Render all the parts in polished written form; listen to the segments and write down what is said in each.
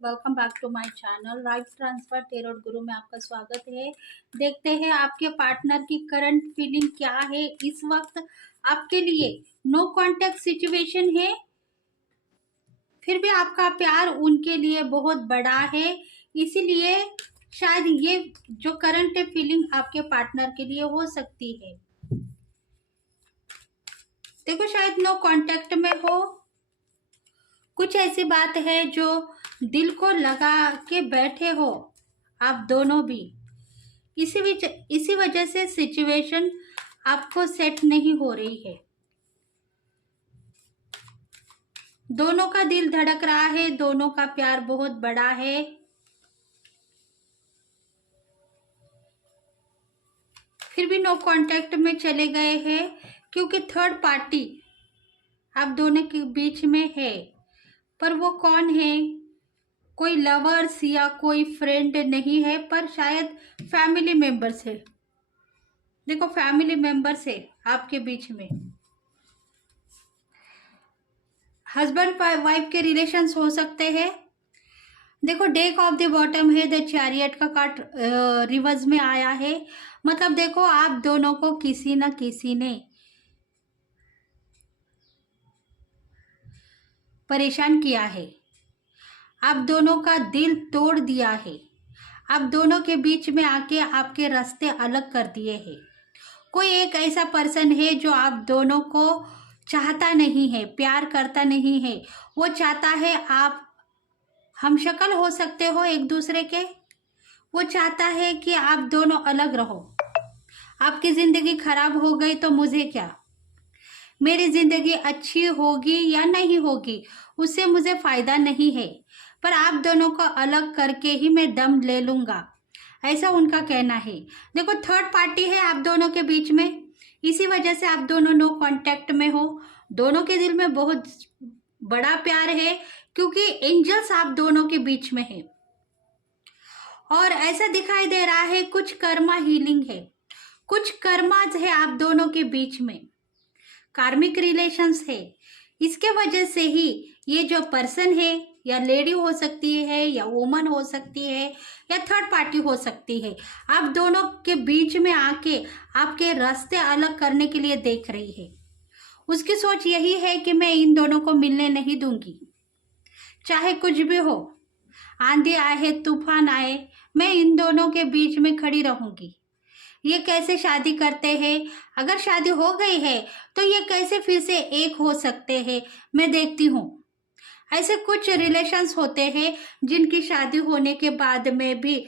Welcome back to my channel life transfer tarot guru में आपका स्वागत है। देखते हैं आपके पार्टनर की करंट फीलिंग क्या है। इस वक्त आपके लिए नो कांटेक्ट सिचुएशन है, फिर भी आपका प्यार उनके लिए बहुत बड़ा है। इसीलिए शायद ये जो करंट फीलिंग आपके पार्टनर के लिए हो सकती है। देखो, शायद नो कांटेक्ट में हो, कुछ ऐसी बात है जो दिल को लगा के बैठे हो आप दोनों भी। इसी वजह से सिचुएशन आपको सेट नहीं हो रही है। दोनों का दिल धड़क रहा है, दोनों का प्यार बहुत बड़ा है। फिर भी नो कांटेक्ट में चले गए हैं क्योंकि थर्ड पार्टी आप दोनों के बीच में है। पर वो कौन है? कोई लवर्स या कोई फ्रेंड नहीं है, पर शायद फैमिली मेंबर्स है। देखो, फैमिली मेंबर्स है आपके बीच में। हस्बैंड वाइफ के रिलेशंस हो सकते हैं। देखो, डेक ऑफ द बॉटम है, द चैरियट का कार्ड रिवर्स में आया है। मतलब देखो, आप दोनों को किसी न किसी ने परेशान किया है, आप दोनों का दिल तोड़ दिया है, आप दोनों के बीच में आके आपके रास्ते अलग कर दिए हैं। कोई एक ऐसा पर्सन है जो आप दोनों को चाहता नहीं है, प्यार करता नहीं है। वो चाहता है आप हमशक्ल हो सकते हो एक दूसरे के। वो चाहता है कि आप दोनों अलग रहो। आपकी जिंदगी खराब हो गई तो मुझे क्या, मेरी जिंदगी अच्छी होगी या नहीं होगी उससे मुझे फायदा नहीं है, पर आप दोनों को अलग करके ही मैं दम ले लूंगा, ऐसा उनका कहना है। देखो, थर्ड पार्टी है आप दोनों के बीच में, इसी वजह से आप दोनों नो कांटेक्ट में हो। दोनों के दिल में बहुत बड़ा प्यार है क्योंकि एंजल्स आप दोनों के बीच में है। और ऐसा दिखाई दे रहा है कुछ कर्मा हीलिंग है, कुछ कर्माज है आप दोनों के बीच में, कार्मिक रिलेशंस है। इसके वजह से ही ये जो पर्सन है, या लेडी हो सकती है या वुमन हो सकती है या थर्ड पार्टी हो सकती है, आप दोनों के बीच में आके आपके रास्ते अलग करने के लिए देख रही है। उसकी सोच यही है कि मैं इन दोनों को मिलने नहीं दूंगी, चाहे कुछ भी हो, आंधी आए तूफान आए, मैं इन दोनों के बीच में खड़ी रहूंगी। ये कैसे शादी करते हैं? अगर शादी हो गई है तो ये कैसे फिर से एक हो सकते हैं? मैं देखती हूँ ऐसे कुछ रिलेशंस होते हैं जिनकी शादी होने के बाद में भी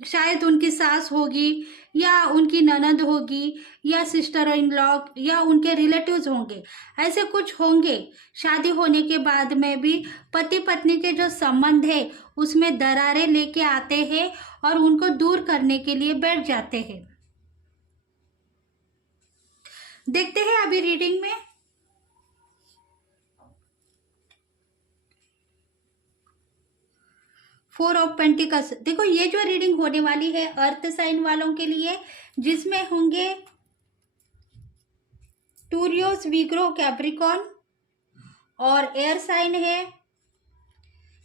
शायद उनकी सास होगी या उनकी ननद होगी या सिस्टर इन लॉ या उनके रिलेटिव्स होंगे, ऐसे कुछ होंगे। शादी होने के बाद में भी पति पत्नी के जो संबंध है उसमें दरारें लेके आते हैं और उनको दूर करने के लिए बैठ जाते हैं। देखते हैं अभी रीडिंग में। Four of pentacles. देखो, ये जो रीडिंग होने वाली है अर्थ साइन वालों के लिए, जिसमें होंगे टूरियोस, वीग्रो, कैप्रिकॉन, और एयर साइन है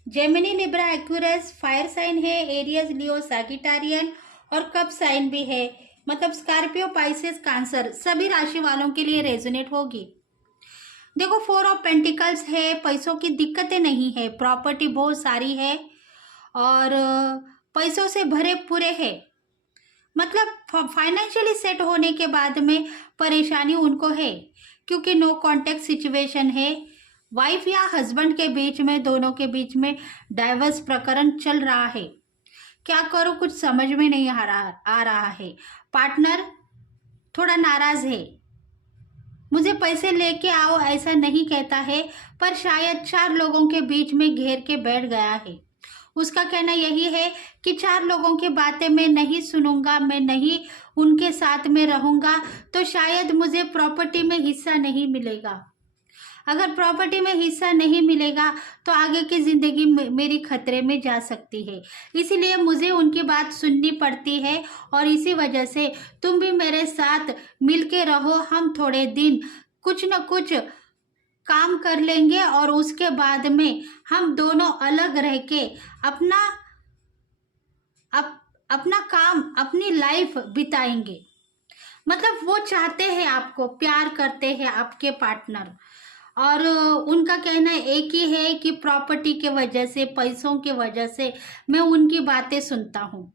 Gemini, Libra, Aquarius, fire sign है एरियस, लियो, सैगिटारियन, और कप साइन भी है। मतलब स्कॉर्पियो, पाइसेस, कैंसर, सभी राशि वालों के लिए रेजोनेट होगी। देखो, फोर ऑफ पेंटिकल्स है, पैसों की दिक्कतें नहीं है, प्रॉपर्टी बहुत सारी है और पैसों से भरे पूरे है। मतलब फाइनेंशियली सेट होने के बाद में परेशानी उनको है क्योंकि नो कांटेक्ट सिचुएशन है। वाइफ या हस्बैंड के बीच में, दोनों के बीच में डाइवर्स प्रकरण चल रहा है। क्या करो कुछ समझ में नहीं आ रहा है। पार्टनर थोड़ा नाराज है, मुझे पैसे लेके आओ ऐसा नहीं कहता है, पर शायद चार लोगों के बीच में घेर के बैठ गया है। उसका कहना यही है कि चार लोगों की बातें मैं नहीं सुनूंगा, मैं नहीं उनके साथ में रहूंगा तो शायद मुझे प्रॉपर्टी में हिस्सा नहीं मिलेगा। अगर प्रॉपर्टी में हिस्सा नहीं मिलेगा तो आगे की जिंदगी मेरी खतरे में जा सकती है, इसीलिए मुझे उनकी बात सुननी पड़ती है। और इसी वजह से तुम भी मेरे साथ मिलके रहो, हम थोड़े दिन कुछ न कुछ काम कर लेंगे और उसके बाद में हम दोनों अलग रह के अपना अपना काम, अपनी लाइफ बिताएंगे। मतलब वो चाहते हैं, आपको प्यार करते हैं आपके पार्टनर, और उनका कहना एक ही है कि प्रॉपर्टी के वजह से, पैसों के वजह से मैं उनकी बातें सुनता हूँ।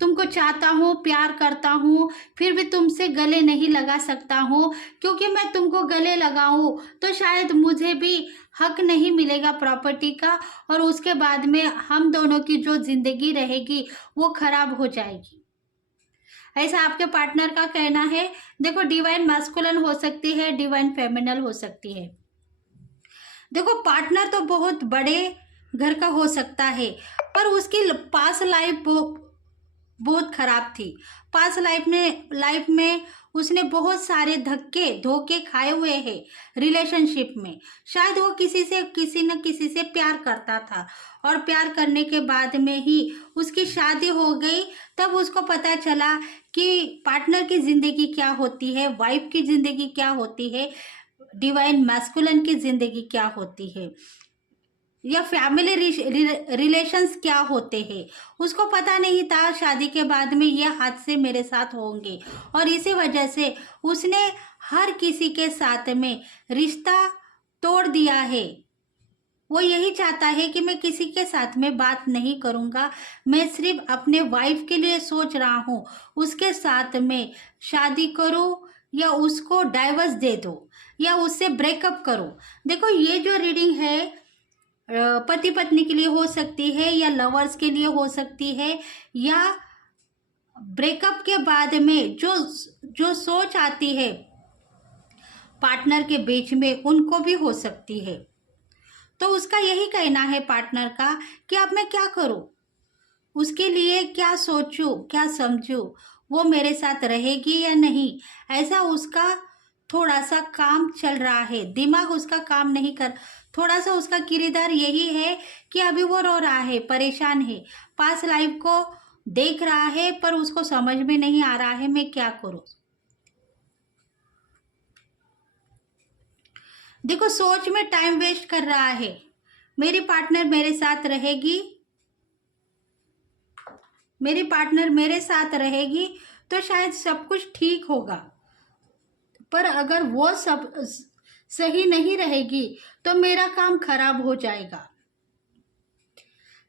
तुमको चाहता हूँ, प्यार करता हूँ, फिर भी तुमसे गले नहीं लगा सकता हूँ, क्योंकि मैं तुमको गले लगाऊं तो शायद मुझे भी हक नहीं मिलेगा प्रॉपर्टी का, और उसके बाद में हम दोनों की जो जिंदगी रहेगी वो खराब हो जाएगी। ऐसा आपके पार्टनर का कहना है। देखो, डिवाइन मैस्कुलिन हो सकती है, डिवाइन फेमिनल हो सकती है। देखो, पार्टनर तो बहुत बड़े घर का हो सकता है, पर उसकी पास लाइफ बहुत खराब थी। पास लाइफ में उसने बहुत सारे धक्के धोखे खाए हुए हैं रिलेशनशिप में। शायद वो किसी न किसी से प्यार करता था, और प्यार करने के बाद में ही उसकी शादी हो गई। तब उसको पता चला कि पार्टनर की जिंदगी क्या होती है, वाइफ की जिंदगी क्या होती है, डिवाइन मैस्कुलिन की जिंदगी क्या होती है, या फैमिली रिलेशंस क्या होते हैं। उसको पता नहीं था शादी के बाद में ये हादसे मेरे साथ होंगे, और इसी वजह से उसने हर किसी के साथ में रिश्ता तोड़ दिया है। वो यही चाहता है कि मैं किसी के साथ में बात नहीं करूँगा, मैं सिर्फ अपने वाइफ के लिए सोच रहा हूँ, उसके साथ में शादी करूँ या उसको डाइवर्स दे दो या उससे ब्रेकअप करो। देखो, ये जो रीडिंग है पति पत्नी के लिए हो सकती है, या लवर्स के लिए हो सकती है, या ब्रेकअप के बाद में जो सोच आती है पार्टनर के बीच में, उनको भी हो सकती है। तो उसका यही कहना है पार्टनर का कि अब मैं क्या करूं, उसके लिए क्या सोचूं, क्या समझूं, वो मेरे साथ रहेगी या नहीं। ऐसा उसका थोड़ा सा काम चल रहा है, दिमाग उसका काम नहीं कर, थोड़ा सा उसका किरदार यही है कि अभी वो रो रहा है, परेशान है, पास लाइफ को देख रहा है, पर उसको समझ में नहीं आ रहा है मैं क्या करूं। देखो, सोच में टाइम वेस्ट कर रहा है। मेरी पार्टनर मेरे साथ रहेगी, मेरी पार्टनर मेरे साथ रहेगी तो शायद सब कुछ ठीक होगा, पर अगर वो सब सही नहीं रहेगी तो मेरा काम खराब हो जाएगा।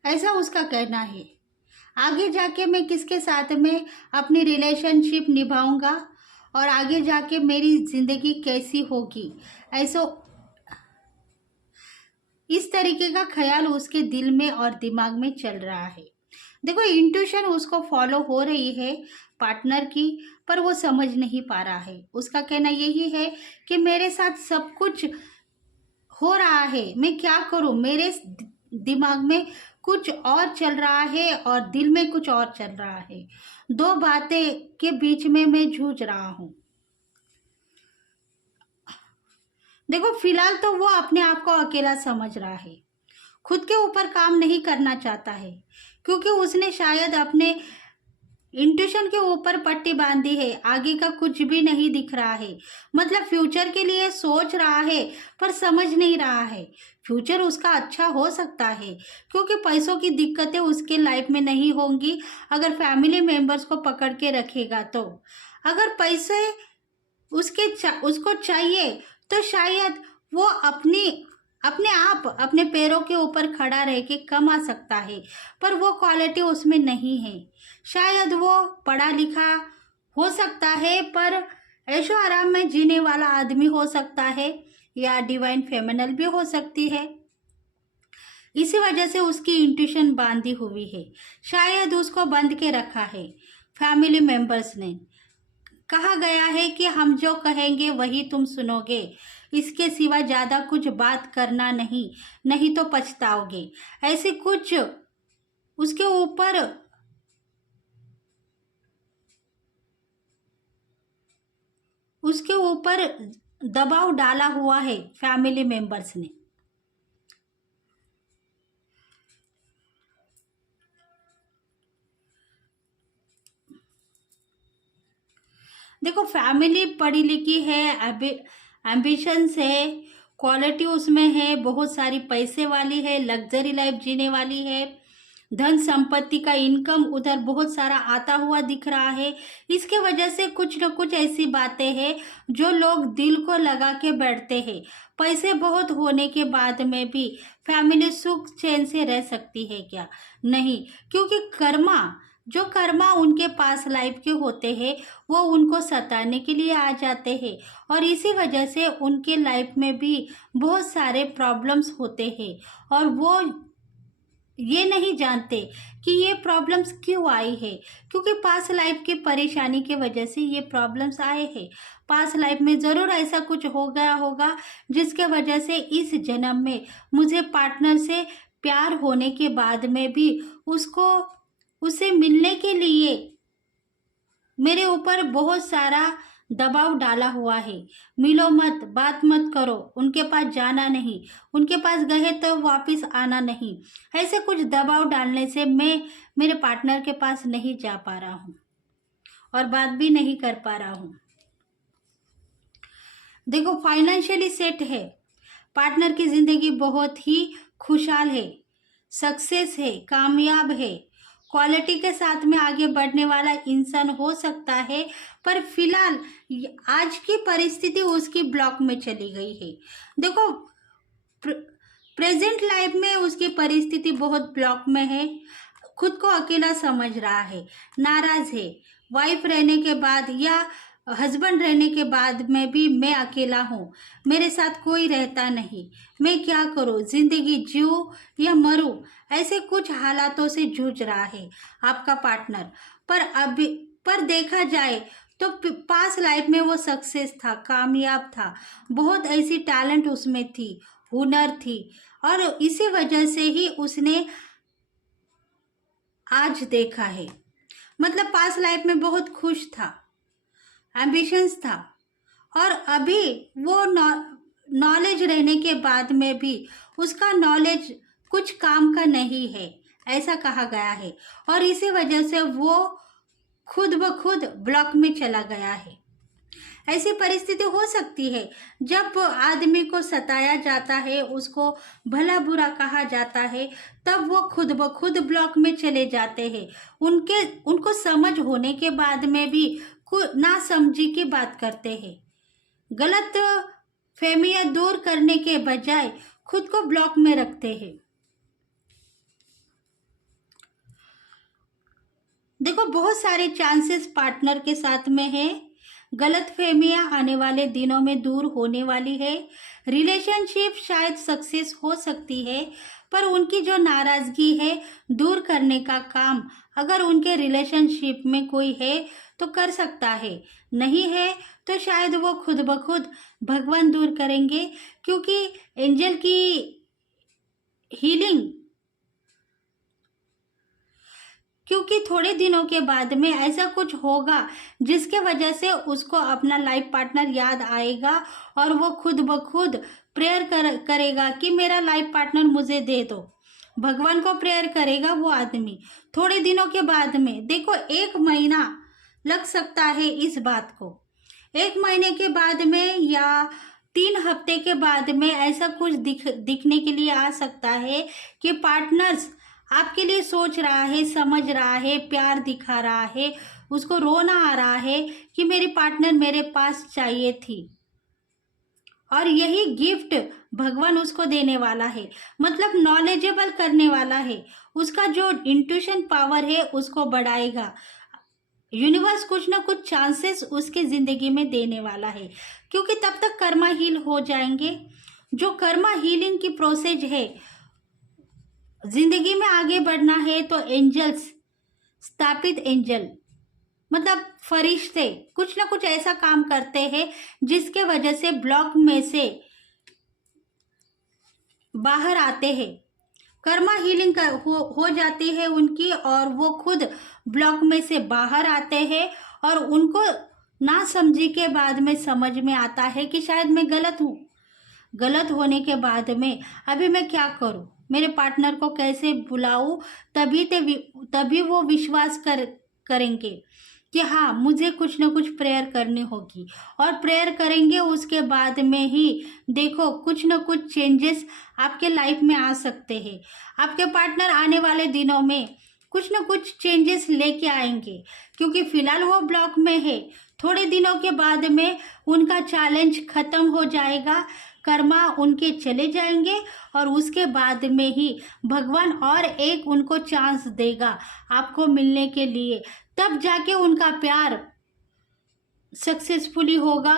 ऐसा उसका कहना है। आगे जाके मैं किसके साथ में अपनी रिलेशनशिप निभाऊंगा, और आगे जाके मेरी जिंदगी कैसी होगी, ऐसा इस तरीके का ख्याल उसके दिल में और दिमाग में चल रहा है। देखो, इंट्यूशन उसको फॉलो हो रही है पार्टनर की, पर वो समझ नहीं पा रहा है। उसका कहना यही है कि मेरे साथ सब कुछ हो रहा है, मैं क्या करूं, मेरे दिमाग में कुछ और चल रहा है और दिल में कुछ और चल रहा है, दो बातें के बीच में मैं जूझ रहा हूं। देखो, फिलहाल तो वो अपने आप को अकेला समझ रहा है, खुद के ऊपर काम नहीं करना चाहता है, क्योंकि उसने शायद अपने इंट्यूशन के ऊपर पट्टी बांधी है। आगे का कुछ भी नहीं दिख रहा है, मतलब फ्यूचर के लिए सोच रहा है पर समझ नहीं रहा है। फ्यूचर उसका अच्छा हो सकता है, क्योंकि पैसों की दिक्कतें उसके लाइफ में नहीं होंगी अगर फैमिली मेंबर्स को पकड़ के रखेगा तो। अगर पैसे उसको चाहिए तो शायद वो अपने आप अपने पैरों के ऊपर खड़ा रह के कमा सकता है, पर वो क्वालिटी उसमें नहीं है। शायद वो पढ़ा लिखा हो सकता है, पर ऐशो आराम में जीने वाला आदमी हो सकता है, या डिवाइन फेमिनल भी हो सकती है। इसी वजह से उसकी इंट्यूशन बांधी हुई है, शायद उसको बंद के रखा है फैमिली मेंबर्स ने। कहा गया है कि हम जो कहेंगे वही तुम सुनोगे, इसके सिवा ज़्यादा कुछ बात करना नहीं, नहीं तो पछताओगे। ऐसे कुछ उसके ऊपर दबाव डाला हुआ है फैमिली मेंबर्स ने। देखो, फैमिली पढ़ी लिखी है, एम्बिशंस है, क्वालिटी उसमें है, बहुत सारी पैसे वाली है, लग्जरी लाइफ जीने वाली है, धन संपत्ति का इनकम उधर बहुत सारा आता हुआ दिख रहा है। इसके वजह से कुछ न कुछ ऐसी बातें हैं जो लोग दिल को लगा के बैठते हैं। पैसे बहुत होने के बाद में भी फैमिली सुख चैन से रह सकती है क्या? नहीं, क्योंकि कर्मा उनके पास लाइफ के होते हैं वो उनको सताने के लिए आ जाते हैं, और इसी वजह से उनके लाइफ में भी बहुत सारे प्रॉब्लम्स होते हैं, और वो ये नहीं जानते कि ये प्रॉब्लम्स क्यों आई है, क्योंकि पास्ट लाइफ की परेशानी के वजह से ये प्रॉब्लम्स आए हैं। पास्ट लाइफ में ज़रूर ऐसा कुछ हो गया होगा जिसके वजह से इस जन्म में मुझे पार्टनर से प्यार होने के बाद में भी उससे मिलने के लिए मेरे ऊपर बहुत सारा दबाव डाला हुआ है। मिलो मत, बात मत करो, उनके पास जाना नहीं, उनके पास गए तो वापस आना नहीं, ऐसे कुछ दबाव डालने से मैं मेरे पार्टनर के पास नहीं जा पा रहा हूँ और बात भी नहीं कर पा रहा हूँ। देखो, फाइनेंशियली सेट है, पार्टनर की जिंदगी बहुत ही खुशहाल है, सक्सेस है, कामयाब है, क्वालिटी के साथ में आगे बढ़ने वाला इंसान हो सकता है, पर फिलहाल आज की परिस्थिति उसकी ब्लॉक में चली गई है। देखो, प्रेजेंट लाइफ में उसकी परिस्थिति बहुत ब्लॉक में है, खुद को अकेला समझ रहा है, नाराज है, वाइफ रहने के बाद या हस्बैंड रहने के बाद में भी मैं अकेला हूँ, मेरे साथ कोई रहता नहीं, मैं क्या करूँ, जिंदगी जीऊँ या मरूँ, ऐसे कुछ हालातों से जूझ रहा है आपका पार्टनर। पर देखा जाए तो पास लाइफ में वो सक्सेस था, कामयाब था, बहुत ऐसी टैलेंट उसमें थी, हुनर थी, और इसी वजह से ही उसने आज देखा है। मतलब पास लाइफ में बहुत खुश था, एम्बिशंस था, और अभी वो नॉलेज रहने के बाद में भी उसका नॉलेज कुछ काम का नहीं है, ऐसा कहा गया है, और इसी वजह से वो खुद ब खुद ब्लॉक में चला गया है। ऐसी परिस्थिति हो सकती है जब आदमी को सताया जाता है, उसको भला बुरा कहा जाता है, तब वो खुद ब खुद ब्लॉक में चले जाते हैं। उनको समझ होने के बाद में भी ना समझी की बात करते हैं, गलत फहमियां दूर करने के बजाय खुद को ब्लॉक में रखते हैं। देखो, बहुत सारे चांसेस पार्टनर के साथ में है, गलत फहमियां आने वाले दिनों में दूर होने वाली है, रिलेशनशिप शायद सक्सेस हो सकती है, पर उनकी जो नाराजगी है दूर करने का काम अगर उनके रिलेशनशिप में कोई है तो कर सकता है, नहीं है तो शायद वो खुद ब खुद भगवान दूर करेंगे, क्योंकि एंजल की हीलिंग, क्योंकि थोड़े दिनों के बाद में ऐसा कुछ होगा जिसके वजह से उसको अपना लाइफ पार्टनर याद आएगा, और वो खुद ब खुद प्रेयर करेगा कि मेरा लाइफ पार्टनर मुझे दे दो, भगवान को प्रेयर करेगा वो आदमी थोड़े दिनों के बाद में। देखो, 1 महीना लग सकता है इस बात को, 1 महीने के बाद में या 3 हफ्ते के बाद में ऐसा कुछ दिखने के लिए आ सकता है कि पार्टनर्स आपके लिए सोच रहा है, समझ रहा है, प्यार दिखा रहा है, उसको रोना आ रहा है कि मेरी पार्टनर मेरे पास चाहिए थी, और यही गिफ्ट भगवान उसको देने वाला है, मतलब नॉलेजेबल करने वाला है, उसका जो इंट्यूशन पावर है उसको बढ़ाएगा। यूनिवर्स कुछ ना कुछ चांसेस उसके ज़िंदगी में देने वाला है, क्योंकि तब तक कर्मा हील हो जाएंगे। जो कर्मा हीलिंग की प्रोसेस है, जिंदगी में आगे बढ़ना है तो एंजल्स, स्थापित एंजल मतलब फरिश्ते कुछ ना कुछ ऐसा काम करते हैं जिसके वजह से ब्लॉक में से बाहर आते हैं, कर्मा हीलिंग हो जाती है उनकी, और वो खुद ब्लॉक में से बाहर आते हैं, और उनको ना समझी के बाद में समझ में आता है कि शायद मैं गलत हूँ। गलत होने के बाद में अभी मैं क्या करूँ, मेरे पार्टनर को कैसे बुलाऊँ, तभी वो विश्वास करेंगे, कि हाँ, मुझे कुछ ना कुछ प्रेयर करनी होगी, और प्रेयर करेंगे उसके बाद में ही देखो कुछ ना कुछ चेंजेस आपके लाइफ में आ सकते हैं। आपके पार्टनर आने वाले दिनों में कुछ ना कुछ चेंजेस लेके आएंगे, क्योंकि फिलहाल वो ब्लॉक में है। थोड़े दिनों के बाद में उनका चैलेंज खत्म हो जाएगा, कर्मा उनके चले जाएंगे, और उसके बाद में ही भगवान और एक उनको चांस देगा आपको मिलने के लिए। तब जाके उनका प्यार सक्सेसफुली होगा,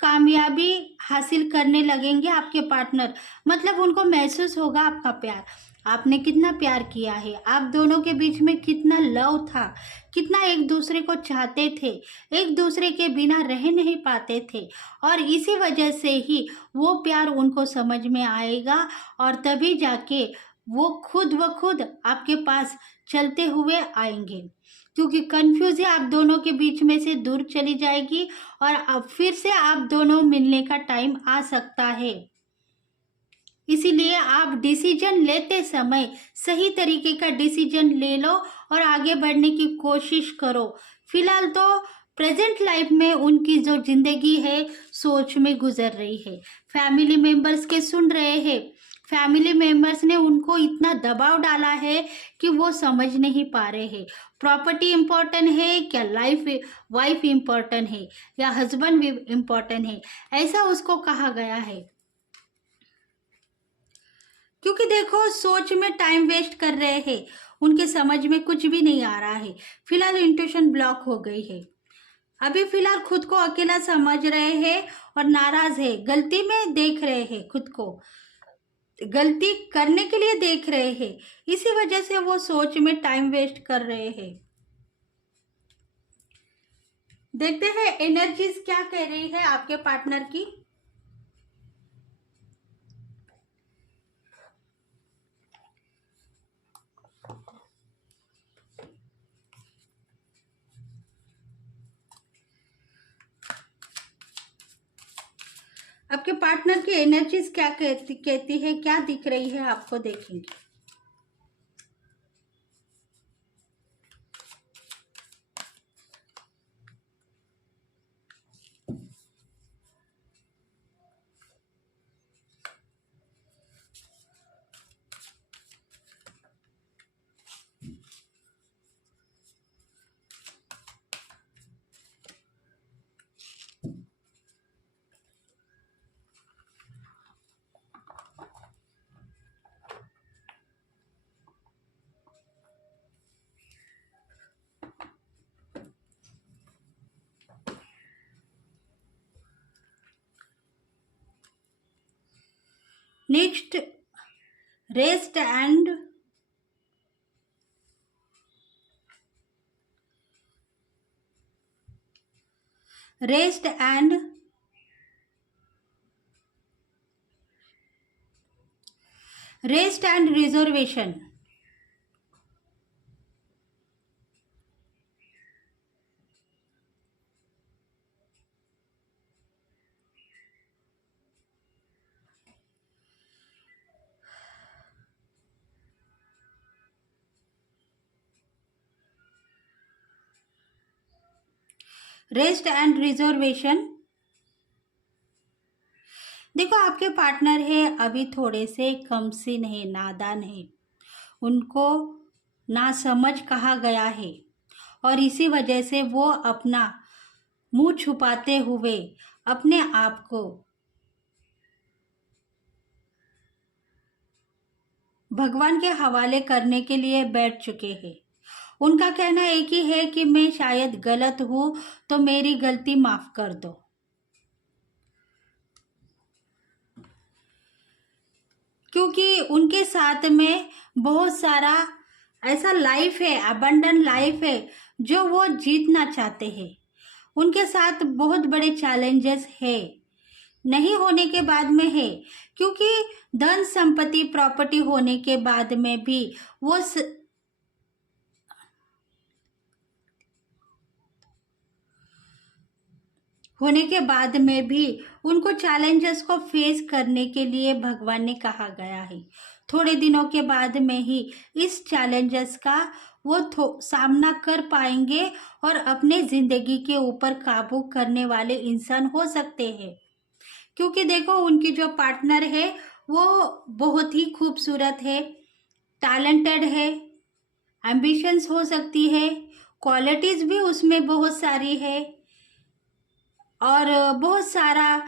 कामयाबी हासिल करने लगेंगे आपके पार्टनर। मतलब उनको महसूस होगा आपका प्यार, आपने कितना प्यार किया है, आप दोनों के बीच में कितना लव था, कितना एक दूसरे को चाहते थे, एक दूसरे के बिना रह नहीं पाते थे। और इसी वजह से ही वो प्यार उनको समझ में आएगा, और तभी जाके वो खुद ब खुद आपके पास चलते हुए आएंगे, क्योंकि कन्फ्यूज़न आप दोनों के बीच में से दूर चली जाएगी, और अब फिर से आप दोनों मिलने का टाइम आ सकता है। इसीलिए आप डिसीजन लेते समय सही तरीके का डिसीजन ले लो और आगे बढ़ने की कोशिश करो। फिलहाल तो प्रेजेंट लाइफ में उनकी जो जिंदगी है सोच में गुजर रही है। फैमिली मेंबर्स के सुन रहे हैं, फैमिली मेंबर्स ने उनको इतना दबाव डाला है कि वो समझ नहीं पा रहे हैं प्रॉपर्टी इम्पोर्टेंट है क्या, लाइफ वाइफ इम्पोर्टेंट है या हस्बैंड भी इम्पोर्टेंट है, ऐसा उसको कहा गया है। क्योंकि देखो सोच में टाइम वेस्ट कर रहे हैं, उनके समझ में कुछ भी नहीं आ रहा है। फिलहाल इंट्यूशन ब्लॉक हो गई है, अभी फिलहाल खुद को अकेला समझ रहे हैं और नाराज है, गलती में देख रहे हैं, खुद को गलती करने के लिए देख रहे हैं। इसी वजह से वो सोच में टाइम वेस्ट कर रहे हैं। देखते हैं एनर्जीज क्या कह रही है आपके पार्टनर की। आपके पार्टनर की एनर्जीज क्या कहती है, क्या दिख रही है आपको, देखेंगे। Next, rest and rest and rest and reservation. Rest and reservation. देखो आपके पार्टनर है अभी थोड़े से कमसिन है, नादान है, उनको ना समझ कहा गया है, और इसी वजह से वो अपना मुंह छुपाते हुए अपने आप को भगवान के हवाले करने के लिए बैठ चुके हैं। उनका कहना एक ही है कि मैं शायद गलत हूं, तो मेरी गलती माफ कर दो। क्योंकि उनके साथ में बहुत सारा ऐसा लाइफ है, अबंडन लाइफ है, जो वो जीतना चाहते हैं। उनके साथ बहुत बड़े चैलेंजेस है, नहीं होने के बाद में है, क्योंकि धन संपत्ति प्रॉपर्टी होने के बाद में भी वो होने के बाद में भी उनको चैलेंजेस को फेस करने के लिए भगवान ने कहा गया है। थोड़े दिनों के बाद में ही इस चैलेंजेस का वो सामना कर पाएंगे और अपने ज़िंदगी के ऊपर काबू करने वाले इंसान हो सकते हैं। क्योंकि देखो उनकी जो पार्टनर है वो बहुत ही खूबसूरत है, टैलेंटेड है, एम्बिशंस हो सकती है, क्वालिटीज़ भी उसमें बहुत सारी है और बहुत सारा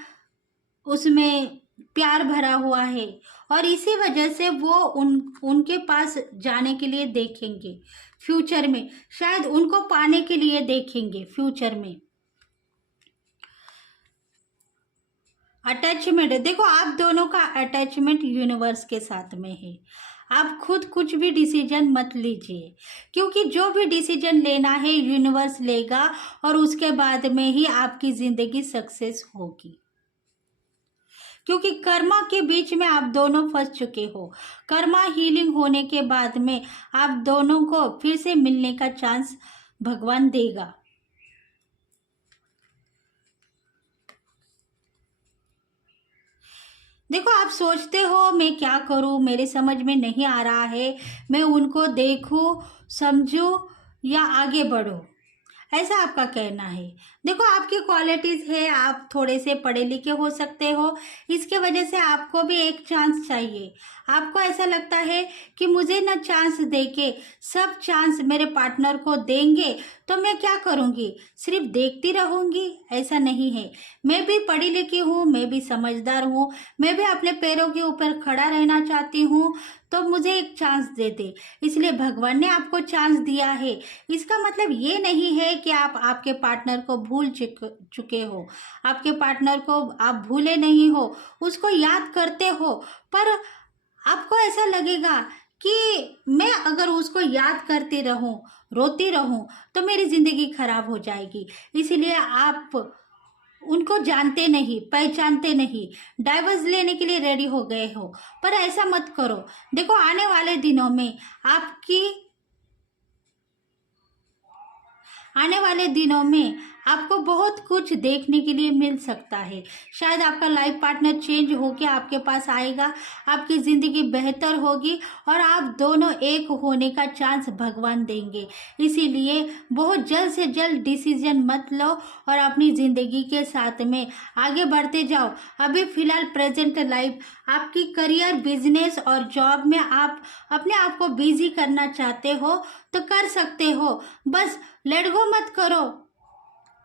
उसमें प्यार भरा हुआ है। और इसी वजह से वो उनके पास जाने के लिए देखेंगे फ्यूचर में, शायद उनको पाने के लिए देखेंगे फ्यूचर में। अटैचमेंट, देखो आप दोनों का अटैचमेंट यूनिवर्स के साथ में है। आप खुद कुछ भी डिसीजन मत लीजिए, क्योंकि जो भी डिसीजन लेना है यूनिवर्स लेगा और उसके बाद में ही आपकी ज़िंदगी सक्सेस होगी। क्योंकि कर्मा के बीच में आप दोनों फंस चुके हो। कर्मा हीलिंग होने के बाद में आप दोनों को फिर से मिलने का चांस भगवान देगा। देखो आप सोचते हो मैं क्या करूं, मेरे समझ में नहीं आ रहा है, मैं उनको देखूं, समझूं या आगे बढ़ूं, ऐसा आपका कहना है। देखो आपकी क्वालिटीज़ है, आप थोड़े से पढ़े लिखे हो सकते हो, इसके वजह से आपको भी एक चांस चाहिए। आपको ऐसा लगता है कि मुझे ना चांस देके सब चांस मेरे पार्टनर को देंगे तो मैं क्या करूँगी, सिर्फ देखती रहूँगी, ऐसा नहीं है। मैं भी पढ़ी लिखी हूँ, मैं भी समझदार हूँ, मैं भी अपने पैरों के ऊपर खड़ा रहना चाहती हूँ, तो मुझे एक चांस दे दे। इसलिए भगवान ने आपको चांस दिया है। इसका मतलब ये नहीं है कि आप आपके पार्टनर को भूल चुके हो, आपके पार्टनर को आप भूले नहीं हो, उसको याद करते हो, पर आपको ऐसा लगेगा कि मैं अगर उसको याद करती रहूं, रोती रहूं, तो मेरी ज़िंदगी खराब हो जाएगी। इसलिए आप उनको जानते नहीं, पहचानते नहीं, डाइवर्स लेने के लिए रेडी हो गए हो, पर ऐसा मत करो। देखो आने वाले दिनों में आपको बहुत कुछ देखने के लिए मिल सकता है। शायद आपका लाइफ पार्टनर चेंज होके आपके पास आएगा, आपकी ज़िंदगी बेहतर होगी और आप दोनों एक होने का चांस भगवान देंगे। इसीलिए बहुत जल्द से जल्द डिसीजन मत लो और अपनी ज़िंदगी के साथ में आगे बढ़ते जाओ। अभी फ़िलहाल प्रेजेंट लाइफ आपकी करियर, बिजनेस और जॉब में आप अपने आप को बिजी करना चाहते हो तो कर सकते हो, बस लेट गो मत करो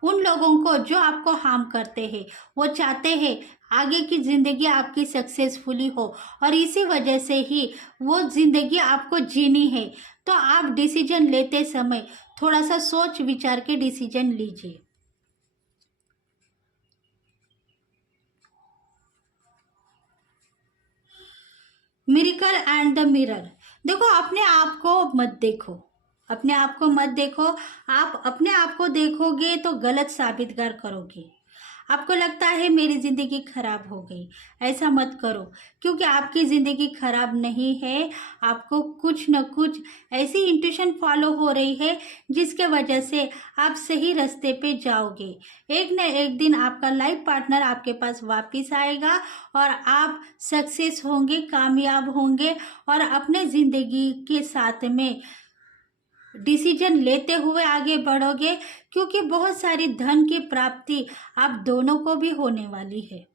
उन लोगों को जो आपको हार्म करते हैं। वो चाहते हैं आगे की ज़िंदगी आपकी सक्सेसफुली हो और इसी वजह से ही वो ज़िंदगी आपको जीनी है। तो आप डिसीजन लेते समय थोड़ा सा सोच विचार के डिसीजन लीजिए। मिरेकल एंड द मिरर, देखो अपने आप को मत देखो, अपने आप को मत देखो। आप अपने आप को देखोगे तो गलत साबित करोगे। आपको लगता है मेरी ज़िंदगी खराब हो गई, ऐसा मत करो, क्योंकि आपकी ज़िंदगी खराब नहीं है। आपको कुछ न कुछ ऐसी इंट्यूशन फॉलो हो रही है जिसके वजह से आप सही रास्ते पे जाओगे। एक न एक दिन आपका लाइफ पार्टनर आपके पास वापस आएगा और आप सक्सेस होंगे, कामयाब होंगे और अपने ज़िंदगी के साथ में डिसीजन लेते हुए आगे बढ़ोगे, क्योंकि बहुत सारी धन की प्राप्ति आप दोनों को भी होने वाली है।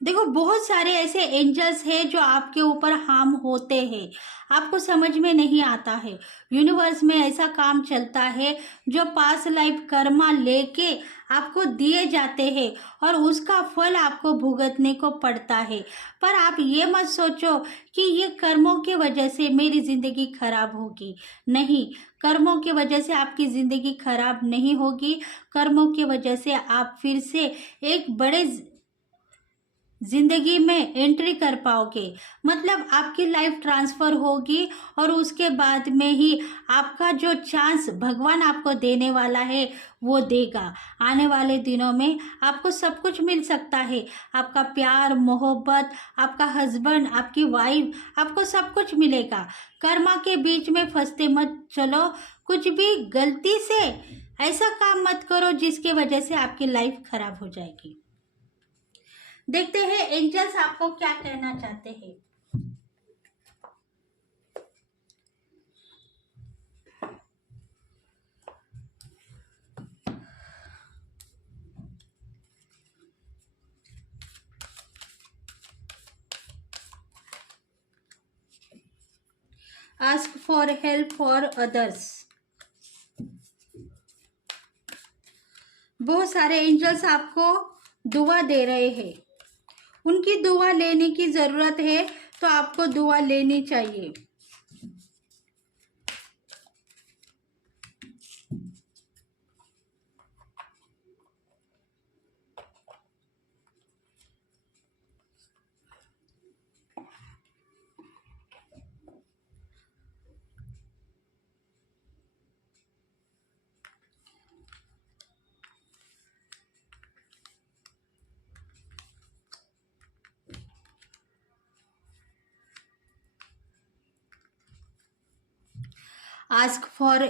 देखो बहुत सारे ऐसे एंजल्स हैं जो आपके ऊपर हार्म होते हैं, आपको समझ में नहीं आता है। यूनिवर्स में ऐसा काम चलता है जो पास लाइफ कर्मा लेके आपको दिए जाते हैं और उसका फल आपको भुगतने को पड़ता है। पर आप ये मत सोचो कि ये कर्मों की वजह से मेरी ज़िंदगी खराब होगी। नहीं, कर्मों की वजह से आपकी ज़िंदगी खराब नहीं होगी। कर्मों की वजह से आप फिर से एक बड़े जिंदगी में एंट्री कर पाओगे, मतलब आपकी लाइफ ट्रांसफर होगी और उसके बाद में ही आपका जो चांस भगवान आपको देने वाला है वो देगा। आने वाले दिनों में आपको सब कुछ मिल सकता है, आपका प्यार, मोहब्बत, आपका हस्बैंड, आपकी वाइफ, आपको सब कुछ मिलेगा। कर्मा के बीच में फंसते मत चलो, कुछ भी गलती से ऐसा काम मत करो जिसकी वजह से आपकी लाइफ खराब हो जाएगी। देखते हैं एंजल्स आपको क्या कहना चाहते हैं। Ask for help for others. बहुत सारे एंजल्स आपको दुआ दे रहे हैं, उनकी दुआ लेने की ज़रूरत है, तो आपको दुआ लेनी चाहिए। Ask for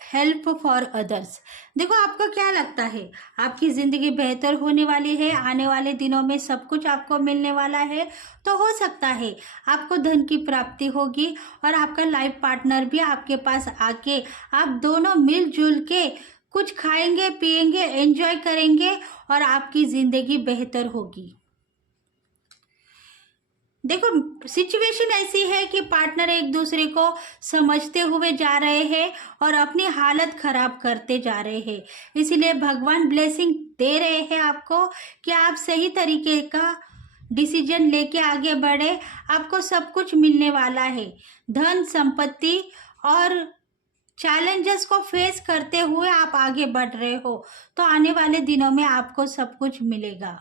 help for others. देखो आपको क्या लगता है, आपकी ज़िंदगी बेहतर होने वाली है, आने वाले दिनों में सब कुछ आपको मिलने वाला है। तो हो सकता है आपको धन की प्राप्ति होगी और आपका लाइफ पार्टनर भी आपके पास आके आप दोनों मिलजुल के कुछ खाएंगे, पिएंगे, एंजॉय करेंगे और आपकी ज़िंदगी बेहतर होगी। देखो सिचुएशन ऐसी है कि पार्टनर एक दूसरे को समझते हुए जा रहे हैं और अपनी हालत खराब करते जा रहे हैं, इसीलिए भगवान ब्लेसिंग दे रहे हैं आपको कि आप सही तरीके का डिसीजन लेके आगे बढ़े। आपको सब कुछ मिलने वाला है, धन संपत्ति और चैलेंजेस को फेस करते हुए आप आगे बढ़ रहे हो, तो आने वाले दिनों में आपको सब कुछ मिलेगा।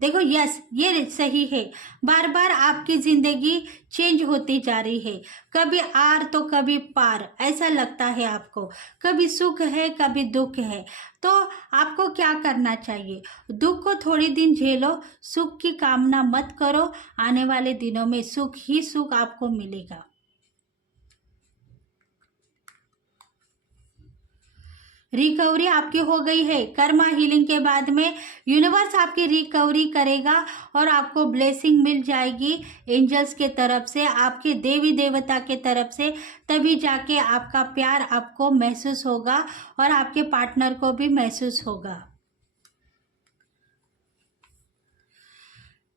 देखो यस, ये सही है, बार बार आपकी ज़िंदगी चेंज होती जा रही है, कभी आर तो कभी पार, ऐसा लगता है आपको, कभी सुख है कभी दुख है। तो आपको क्या करना चाहिए, दुख को थोड़ी दिन झेलो, सुख की कामना मत करो, आने वाले दिनों में सुख ही सुख आपको मिलेगा। रिकवरी आपकी हो गई है, कर्मा हीलिंग के बाद में यूनिवर्स आपकी रिकवरी करेगा और आपको ब्लेसिंग मिल जाएगी एंजल्स के तरफ से, आपके देवी देवता के तरफ से, तभी जाके आपका प्यार आपको महसूस होगा और आपके पार्टनर को भी महसूस होगा।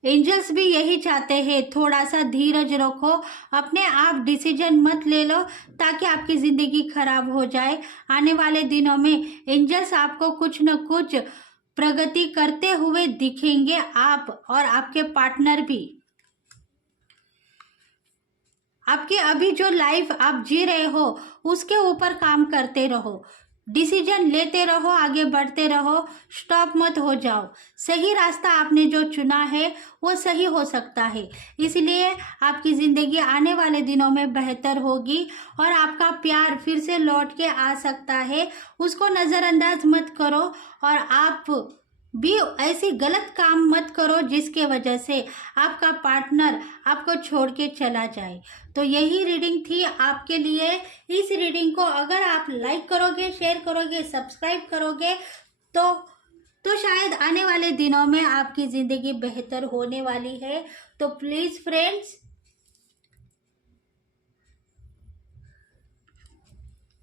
एंजल्स भी यही चाहते हैं, थोड़ा सा धीरज रखो, अपने आप डिसीजन मत ले लो ताकि आपकी ज़िंदगी खराब हो जाए। आने वाले दिनों में एंजल्स आपको कुछ न कुछ प्रगति करते हुए दिखेंगे, आप और आपके पार्टनर भी। आपकी अभी जो लाइफ आप जी रहे हो उसके ऊपर काम करते रहो, डिसीजन लेते रहो, आगे बढ़ते रहो, स्टॉप मत हो जाओ। सही रास्ता आपने जो चुना है वो सही हो सकता है, इसलिए आपकी ज़िंदगी आने वाले दिनों में बेहतर होगी और आपका प्यार फिर से लौट के आ सकता है। उसको नज़रअंदाज मत करो और आप भी ऐसी गलत काम मत करो जिसके वजह से आपका पार्टनर आपको छोड़ के चला जाए। तो यही रीडिंग थी आपके लिए। इस रीडिंग को अगर आप लाइक करोगे, शेयर करोगे, सब्सक्राइब करोगे तो शायद आने वाले दिनों में आपकी ज़िंदगी बेहतर होने वाली है। तो प्लीज़ फ्रेंड्स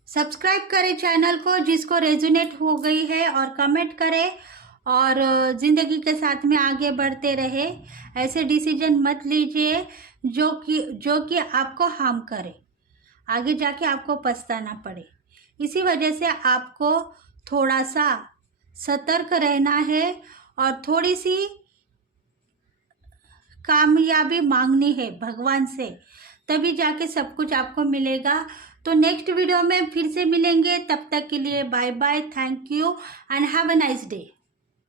सब्सक्राइब करें चैनल को जिसको रेजोनेट हो गई है, और कमेंट करें और ज़िंदगी के साथ में आगे बढ़ते रहे। ऐसे डिसीजन मत लीजिए जो कि आपको हार्म करे, आगे जाके आपको पछताना पड़े। इसी वजह से आपको थोड़ा सा सतर्क रहना है और थोड़ी सी कामयाबी मांगनी है भगवान से, तभी जाके सब कुछ आपको मिलेगा। तो नेक्स्ट वीडियो में फिर से मिलेंगे, तब तक के लिए bye bye, thank you and have a nice day.